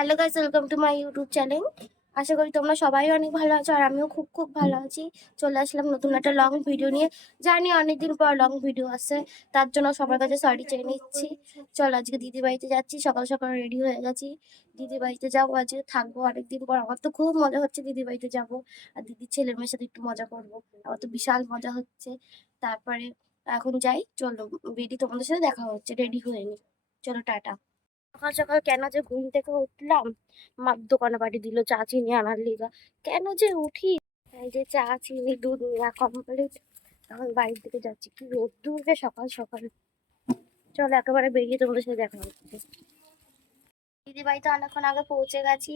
Hello guys, welcome to my YouTube channel. আশা করি তোমরা সবাই অনেক ভালো আছো আর আমিও খুব খুব ভালো আছি। চলে আসলাম নতুন একটা লং ভিডিও নিয়ে। জানি অনেকদিন পর লং ভিডিও আসে, তার জন্য সবার কাছে সরি চেয়ে নিচ্ছি। চল, আজকে দিদি বাড়িতে যাচ্ছি, সকাল সকাল রেডি হয়ে গেছি। দিদি বাড়িতে যাবো, আজকে থাকবো অনেকদিন পর। আমার তো খুব মজা হচ্ছে দিদি বাড়িতে যাবো আর দিদির ছেলের মেয়ের সাথে একটু মজা করবো। আমার তো বিশাল মজা হচ্ছে। তারপরে এখন যাই, চলো দিদি তোমাদের সাথে দেখা হচ্ছে, রেডি হয়ে নি। চলো, টাটা। সকাল সকাল কেন যে ঘুম থেকে উঠলাম, মা দোকানে পাঠিয়ে দিল চা চিনি আনার লিগা। কেন যে উঠি, এই যে চা চিনি দুধ নেওয়া কমপ্লিট, এখন বাড়ির দিকে যাচ্ছি। কি রোদ্দুর রে সকাল সকাল। চলো একেবারে বেরিয়ে তোমাদের সাথে দেখা হচ্ছে। দিদি বাড়িতে অনেকক্ষণ আগে পৌঁছে গেছি,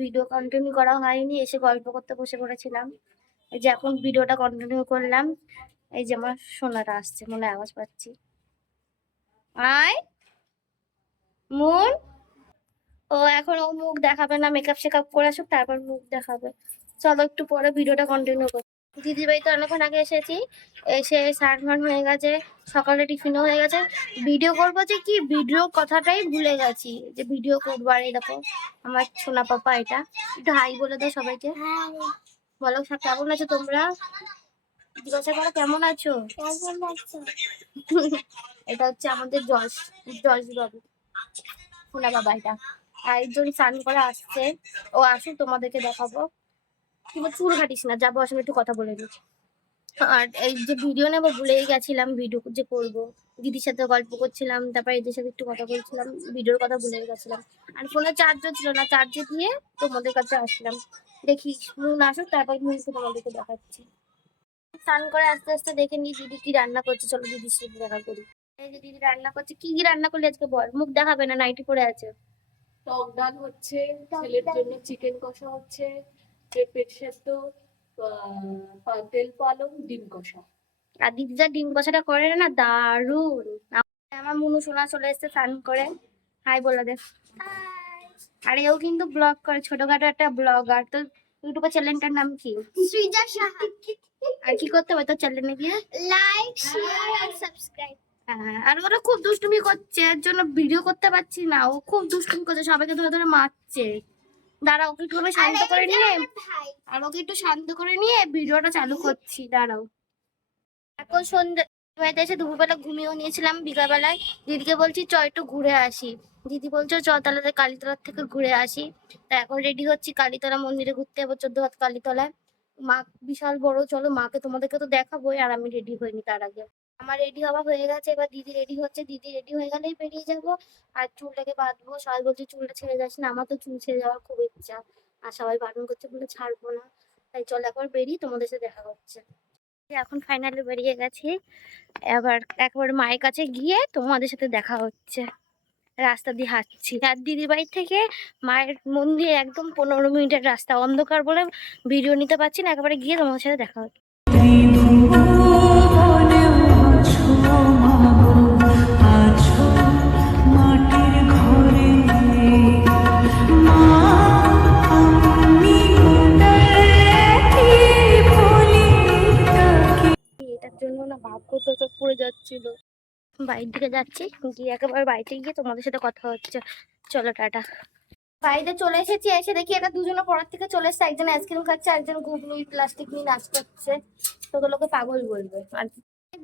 ভিডিও কন্টিনিউ করা হয়নি, এসে গল্প করতে বসে পড়েছিলাম। এই যে এখন ভিডিওটা কন্টিনিউ করলাম। এই যে আমার সোনাটা আসছে, মনে হয় আওয়াজ পাচ্ছি। আয় মন, ও এখন ও মুখ দেখাবে না, মেকআপ শেকআপ করে আসুক তারপর মুখ দেখাবে। চলো একটু পরে ভিডিওটা কন্টিনিউ করি। দিদির বাড়িতে অনেকক্ষণ আগে এসেছি, এসে স্নান হয়ে গেছে, সকালে টিফিনও হয়ে গেছে। ভিডিও করবো যে কি, ভিডিও কথাটাই ভুলে গেছি যে ভিডিও করবো। আর এই দেখো আমার সোনা পাপা, এটা একটু হাই বলে দাও সবাইকে। বলো সব কেমন আছো তোমরা, জিজ্ঞাসা করো কেমন আছো। এটা হচ্ছে আমাদের জশ জশ বাবু, সোনা বাবা। এটা আরেকজন স্নান করে আসছে, ও আসুক তোমাদেরকে দেখাবো। কিন্তু চুল কাটিস না, যাবো আসলে একটু কথা বলে দিই। আর এই যে ভিডিও নেবো ভুলেই গেছিলাম, ভিডিও যে করবো। দিদির সাথে গল্প করছিলাম, তারপর এদের সাথে একটু কথা বলছিলাম, ভিডিওর কথা ভুলে গেছিলাম। আর ফোনে চার্জও ছিল না, চার্জে দিয়ে তোমাদের কাছে আসলাম। দেখি মুন আসুক তারপর মুনকে তোমাদেরকে দেখাচ্ছি। স্নান করে আস্তে আস্তে দেখে নি দিদি কি রান্না করছে, চলো দিদির সাথে দেখা করি। এই যে দিদি রান্না করছে, কি কি রান্না করলে আজকে বল, মুখ দেখাবে না, নাইটি পরে আছে। টক ডাল হচ্ছে, ছেলের জন্য চিকেন কষা হচ্ছে, পেঁপে সেদ্ধ, তেল পালং, ডিম কষা। আর দিদি যা ডিম কষাটা করে না, দারুন। আমার মুনু সোনা চলে এসেছে স্নান করে, হাই বলে দে। আর এও কিন্তু ব্লগ করে, ছোটখাটো একটা ব্লগার। তো ইউটিউবে চ্যানেলটার নাম কি? সৃজা সাহা। আর কি করতে হবে তোর চ্যানেলে গিয়ে? লাইক, শেয়ার আর সাবস্ক্রাইব। হ্যাঁ, আর ওরা খুব দুষ্টুমি করছে, এর জন্য ভিডিও করতে পারছি না। ও খুব দুষ্টুমি করছে, সবাইকে ধরে ধরে মারছে। দাঁড়াও, ওকে একটু শান্ত করে নিয়ে, আর ওকে একটু শান্ত করে নিয়ে ভিডিওটা চালু করছি, দাঁড়াও। এখন সন্ধ্যে বাড়িতে এসে দুপুরবেলা ঘুমিয়েও নিয়েছিলাম, বিকালবেলায় দিদিকে বলছি চ একটু ঘুরে আসি। দিদি বলছো চ তাহলে কালীতলার থেকে ঘুরে আসি। তা এখন রেডি হচ্ছি, কালীতলা মন্দিরে ঘুরতে যাবো, 14 হাত কালীতলায়। মা বিশাল বড়, চলো মাকে তোমাদেরকে তো দেখাবোই। আর আমি রেডি হইনি তার আগে। আমার রেডি হওয়া হয়ে গেছে, এবার দিদি রেডি হচ্ছে, দিদি রেডি হয়ে গেলেই বেরিয়ে যাবো। আর চুলটাকে বাঁধবো, সবাই বলছে চুলটা ছেড়ে যাস না, আমার তো চুল ছেড়ে যাওয়ার খুব ইচ্ছা। আর সবাই বারণ করছে বলে ছাড়বো না। তাই চল একবার বেরিয়ে তোমাদের সাথে দেখা হচ্ছে। এখন ফাইনালি বেরিয়ে গেছি, এবার একবার মায়ের কাছে গিয়ে তোমাদের সাথে দেখা হচ্ছে। রাস্তা দিয়ে হাঁটছি, আর দিদির বাড়ি থেকে মায়ের মন্দির একদম 15 মিনিটের রাস্তা, অন্ধকার বলে ভিডিও নিতে পারছি না। একেবারে গিয়ে তোমাদের সাথে দেখা হচ্ছে। এটার জন্য না ভাব করতে পড়ে যাচ্ছিল। বাড়ির দিকে যাচ্ছি, গিয়ে একেবারে বাড়িতে গিয়ে তোমাদের সাথে কথা হচ্ছে। চলো টাটা। বাড়িতে চলে এসেছি, এসে দেখি এটা দুজনে পড়ার থেকে চলে এসছে, একজন আইসক্রিম খাচ্ছে, একজন ঘুগনি প্লাস্টিক নিয়ে নাচ করছে। তোকে লোকে পাগল বলবে। আর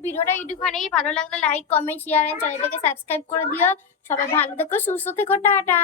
ভিডিওটা ইউটিউবখানেই ভালো লাগলে লাইক কমেন্ট শেয়ার এন্ড চ্যানেলটাকে সাবস্ক্রাইব করে দিও। সবাই ভালো থেকো, সুস্থ থেকো, টাটা।